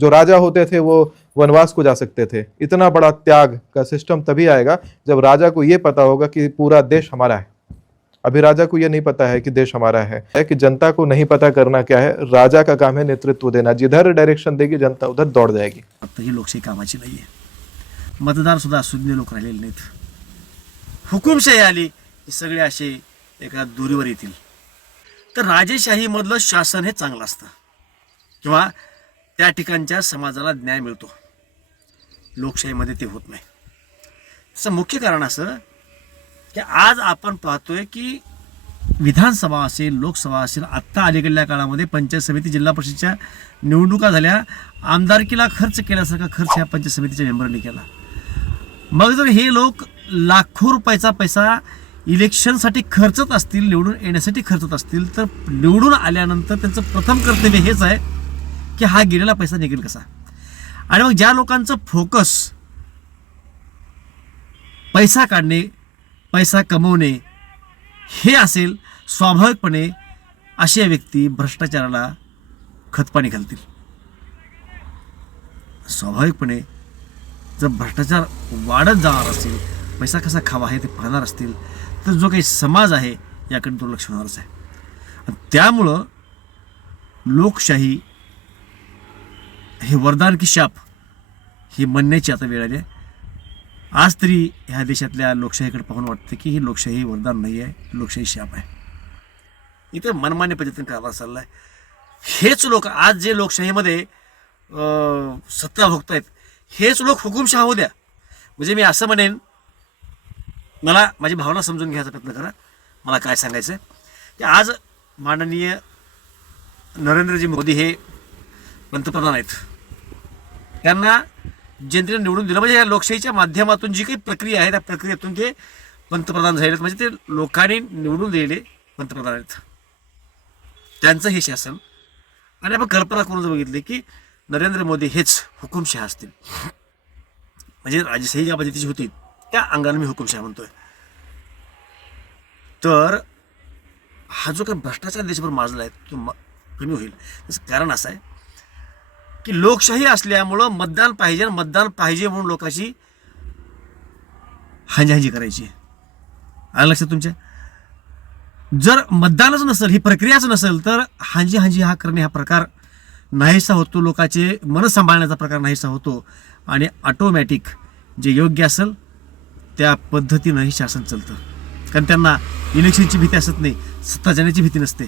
जो राजा होते थे वो वनवास को जा सकते थे। इतना बड़ा त्याग का सिस्टम तभी आएगा जब राजा को ये पता होगा कि पूरा देश हमारा है। अभी राजा को ये नहीं पता है कि देश हमारा है कि जनता को नहीं पता करना क्या है। राजा का काम है नेतृत्व देना, जिधर डायरेक्शन देगी जनता उधर दौड़ जाएगी। आता ही लोकशाही कामाची नाहीये, मतदार सुद्धा सुज्ञ लोक राहिलेले नाहीत। हुकुमशाही आली की सगळे असे एका दोरीवर येतील। तर राजेशाही मधलं शासन हे चांगलं असतं किंवा त्या ठिकाणच्या समाजाला न्याय मिळतो, लोकशाहीमध्ये ते होत नाही। त्याचं मुख्य कारण असं की आज आपण पाहतोय की विधानसभा असेल, लोकसभा असेल, आत्ता अलीकडल्या काळामध्ये पंचायत समिती, जिल्हा परिषदेच्या निवडणुका झाल्या, आमदारकीला खर्च केल्यासारखा खर्च ह्या पंचायत समितीच्या मेंबरने केला। मग जर हे लोक लाखो रुपयाचा पैसा इलेक्शनसाठी खर्चत असतील, निवडून येण्यासाठी खर्चत असतील, तर निवडून आल्यानंतर त्यांचं प्रथम कर्तव्य हेच आहे की हा गेलेला पैसा निघेल कसा। आणि मग ज्या लोकांचं फोकस पैसा काढणे, पैसा कमवणे हे असेल, स्वाभाविकपणे अशा व्यक्ती भ्रष्टाचाराला खतपाणी घालतील। स्वाभाविकपणे जर भ्रष्टाचार वाढत जाणार असेल, पैसा कसा खावा आहे ते पाहणार असतील, तर जो काही समाज आहे याकडे दुर्लक्ष होणारच आहे। आणि त्यामुळं लोकशाही हे वरदान की शाप ही म्हणण्याची आता वेळ आली आहे। आज तरी ह्या देशातल्या लोकशाहीकडे पाहून वाटतं की ही लोकशाही वरदान नाही आहे, लोकशाही शाप आहे। इथे मनमान्य पद्धतीने कारभार चाललाय। हेच लोक आज जे लोकशाहीमध्ये सत्ता भोगतायत, हेच लोक हुकुमशाह होऊ द्या। म्हणजे मी असं म्हणेन, मला माझी भावना समजून घ्यायचा प्रयत्न करा। मला काय सांगायचं आहे की आज माननीय नरेंद्रजी मोदी हे पंतप्रधान आहेत, त्यांना जनतेने निवडून दिलं, म्हणजे या लोकशाहीच्या माध्यमातून जी काही प्रक्रिया आहे त्या प्रक्रियेतून ते पंतप्रधान झाले, म्हणजे ते लोकांनी निवडून दिलेले पंतप्रधान आहेत, त्यांचं हे शासन। आणि आपण कल्पना करून जर बघितले की नरेंद्र मोदी हेच हुकुमशाह असतील, म्हणजे राजशाही ज्या पद्धतीची होती त्या अंगाने मी हुकुमशाह म्हणतोय। तर हा जो काही भ्रष्टाचार देशभर माजला आहे तो कमी होईल। त्याचं कारण असं आहे की लोकशाही असल्यामुळं मतदान पाहिजे, मतदान पाहिजे म्हणून लोकांची हांजी करायची। आलं लक्षात तुमच्या? जर मतदानच नसेल, ही प्रक्रियाच नसेल, तर हांजी हा करणे हा प्रकार नाहीसा होतो, लोकांचे मन सांभाळण्याचा प्रकार नाहीसा होतो आणि ऑटोमॅटिक जे योग्य असेल त्या पद्धतीनंही शासन चालतं। कारण त्यांना इलेक्शनची भीती असत नाही, सत्ता जाण्याची भीती नसते।